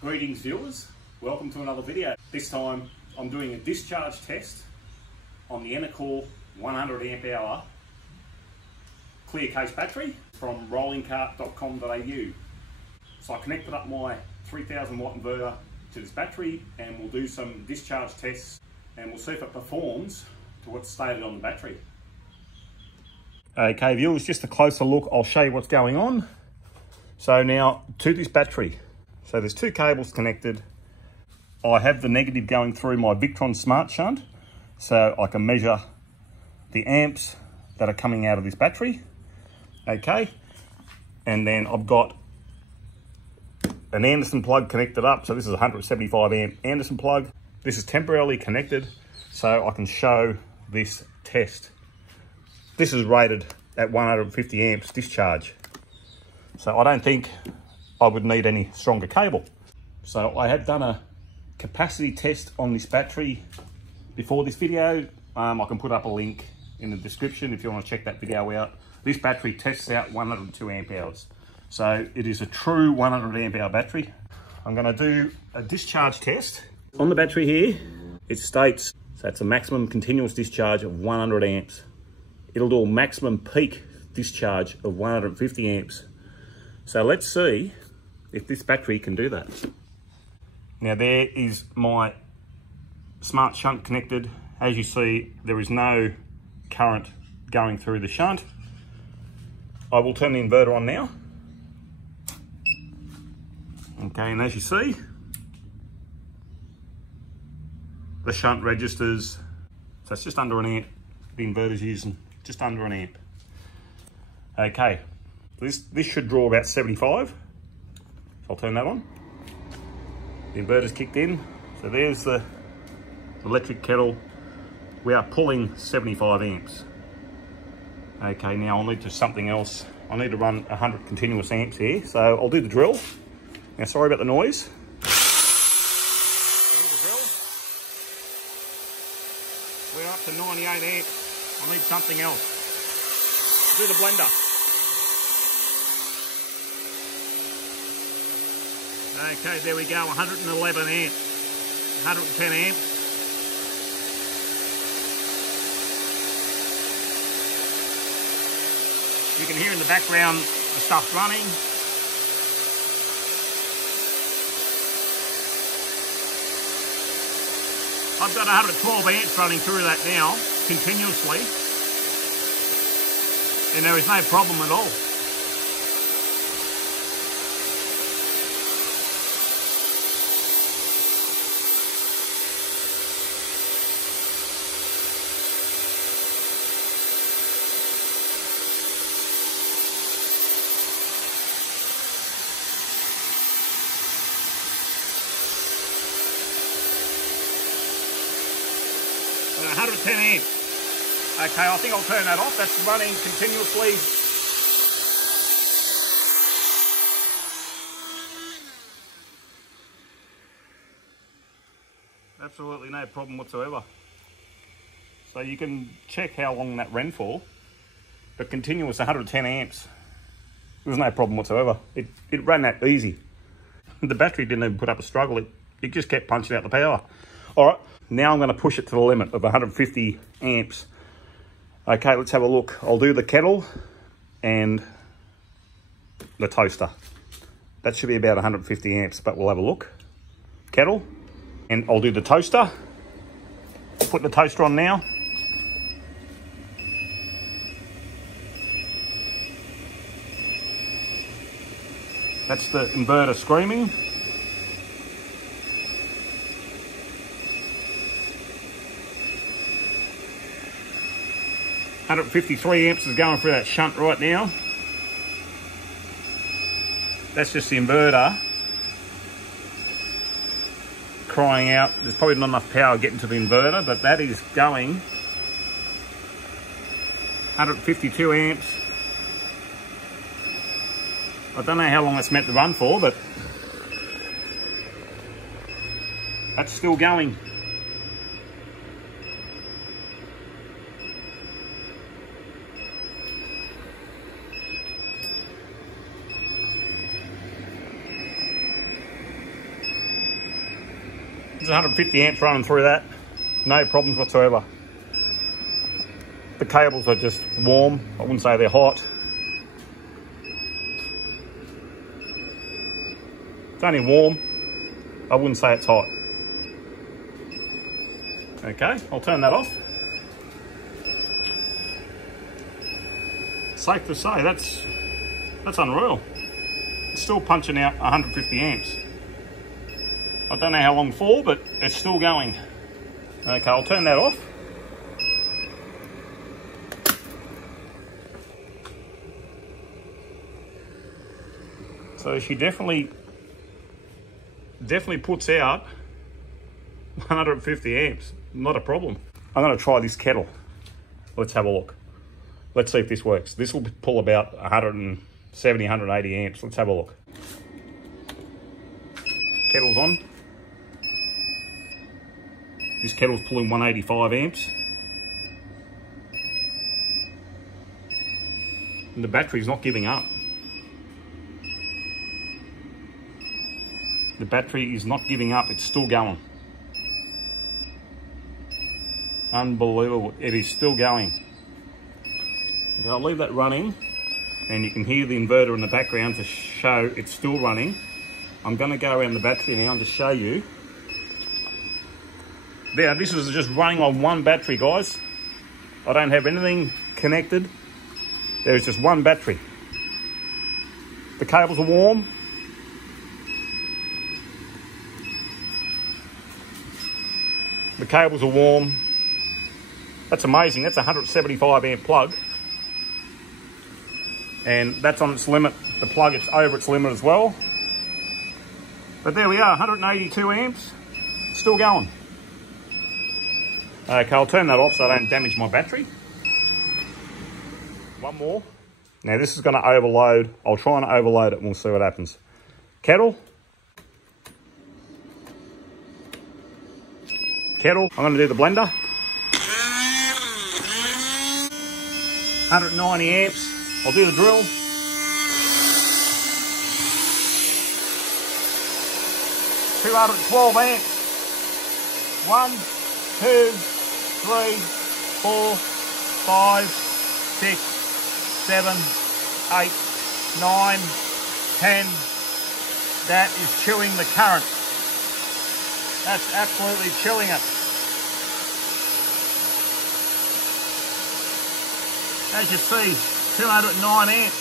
Greetings viewers, welcome to another video. This time I'm doing a discharge test on the Enercore 100 amp hour clear case battery from rollingcart.com.au. So I connected up my 3000 watt inverter to this battery and we'll do some discharge tests and we'll see if it performs to what's stated on the battery. Okay viewers, just a closer look, I'll show you what's going on. So now to this battery. So there's two cables connected. I have the negative going through my Victron Smart Shunt, so I can measure the amps that are coming out of this battery. Okay, and then I've got an Anderson plug connected up. So this is a 175 amp Anderson plug. This is temporarily connected, so I can show this test. This is rated at 150 amps discharge. So I don't think I would need any stronger cable. So I have done a capacity test on this battery before this video. I can put up a link in the description if you want to check that video out. This battery tests out 102 amp hours. So it is a true 100 amp hour battery. I'm going to do a discharge test. On the battery here, it states that's a maximum continuous discharge of 100 amps. It'll do a maximum peak discharge of 150 amps. So let's see if this battery can do that. Now there is my smart shunt connected. As you see, there is no current going through the shunt. I will turn the inverter on now. Okay, and as you see, the shunt registers, so it's just under an amp. The inverter's using just under an amp. Okay, this should draw about 75. I'll turn that on. The inverter's kicked in. So there's the electric kettle. We are pulling 75 amps. Okay, now I'll need to something else. I need to run 100 continuous amps here. So I'll do the drill. Now, sorry about the noise. I'll do the drill. We're up to 98 amps. I need something else. I'll do the blender. Okay, there we go, 111 amps, 110 amps. You can hear in the background the stuff running. I've got 112 amps running through that now, continuously. And there is no problem at all. And 110 amps. Okay, I think I'll turn that off. That's running continuously. Absolutely no problem whatsoever. So you can check how long that ran for, but continuous 110 amps. There was no problem whatsoever. It ran that easy. The battery didn't even put up a struggle. It just kept punching out the power. All right. Now I'm going to push it to the limit of 150 amps. Okay, let's have a look. I'll do the kettle and the toaster. That should be about 150 amps, but we'll have a look. Kettle, and I'll do the toaster. Put the toaster on now. That's the inverter screaming. $153 amps is going through that shunt right now. That's just the inverter crying out. There's probably not enough power getting to the inverter, but that is going 152 amps. I don't know how long it's meant to run for, but that's still going. There's 150 amps running through that. No problems whatsoever. The cables are just warm. I wouldn't say they're hot. It's only warm. I wouldn't say it's hot. Okay, I'll turn that off. Safe to say, that's unreal. It's still punching out 150 amps. I don't know how long for, but it's still going. Okay, I'll turn that off. So she definitely puts out 150 amps, not a problem. I'm gonna try this kettle. Let's have a look. Let's see if this works. This will pull about 170, 180 amps. Let's have a look. Kettle's on. This kettle's pulling 185 amps. And the battery's not giving up. The battery is not giving up, it's still going. Unbelievable, it is still going. Okay, I'll leave that running, and you can hear the inverter in the background to show it's still running. I'm gonna go around the battery now and just show you. There, this is just running on one battery, guys. I don't have anything connected. There's just one battery. The cables are warm. The cables are warm. That's amazing. That's a 175 amp plug. And that's on its limit. The plug is over its limit as well. But there we are, 182 amps, still going. Okay, I'll turn that off so I don't damage my battery. One more. Now this is gonna overload. I'll try and overload it and we'll see what happens. Kettle. I'm gonna do the blender. 190 amps. I'll do the drill. $212 amps. 1, 2, 3, 4, 5, 6, 7, 8, 9, 10. That is chilling the current. That's absolutely chilling it. As you see, 209 amps.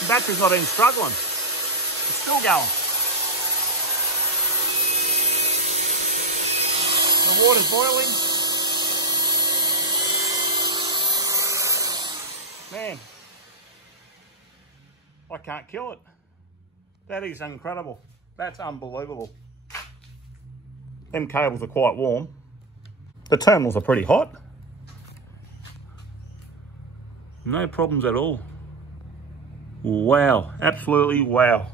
The battery's not even struggling. It's still going. The water's boiling. Man, I can't kill it. That is incredible. That's unbelievable. Them cables are quite warm. The terminals are pretty hot. No problems at all. Wow, absolutely wow.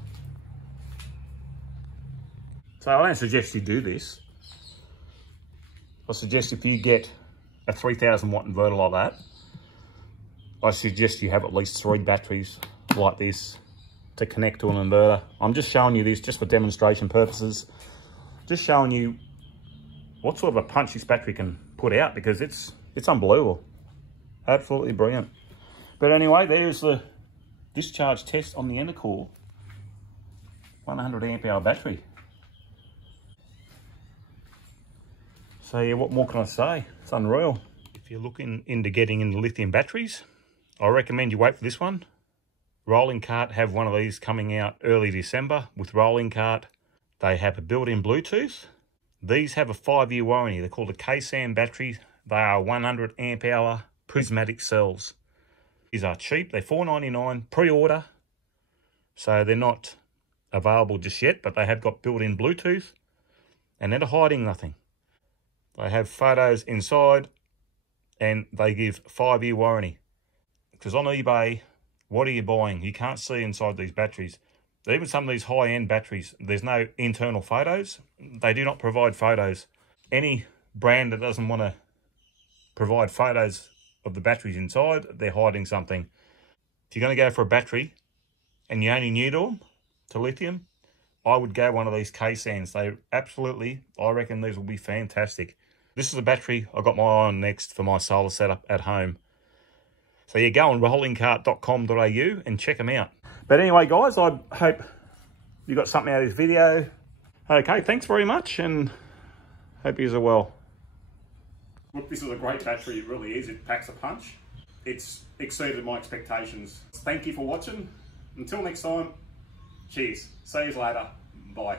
So I don't suggest you do this. I suggest if you get a 3000 watt inverter like that, I suggest you have at least 3 batteries like this to connect to an inverter. I'm just showing you this just for demonstration purposes. Just showing you what sort of a punch this battery can put out, because it's unbelievable. Absolutely brilliant. But anyway, there's the discharge test on the Enercore 100 amp hour battery. So yeah, what more can I say? It's unreal. If you're looking into getting into lithium batteries, I recommend you wait for this one. Rolling Cart have one of these coming out early December. With Rolling Cart, they have a built-in Bluetooth. These have a 5-year warranty. They're called a K-SAM battery. They are 100 amp hour prismatic cells. These are cheap. They're $4.99 pre-order. So they're not available just yet, but they have got built-in Bluetooth and they're hiding nothing. They have photos inside and they give 5-year warranty. Because on eBay, what are you buying? You can't see inside these batteries. Even some of these high-end batteries, there's no internal photos. They do not provide photos. Any brand that doesn't want to provide photos of the batteries inside, they're hiding something. If you're going to go for a battery and you're only new to them, to lithium, I would go one of these K-Sands. They absolutely, I reckon these will be fantastic. This is the battery I got my eye on next for my solar setup at home. So yeah, go on rollingcart.com.au and check them out. But anyway, guys, I hope you got something out of this video. Okay, thanks very much, and hope you are well. Look, this is a great battery, it really is. It packs a punch. It's exceeded my expectations. Thank you for watching. Until next time, cheers. See you later. Bye.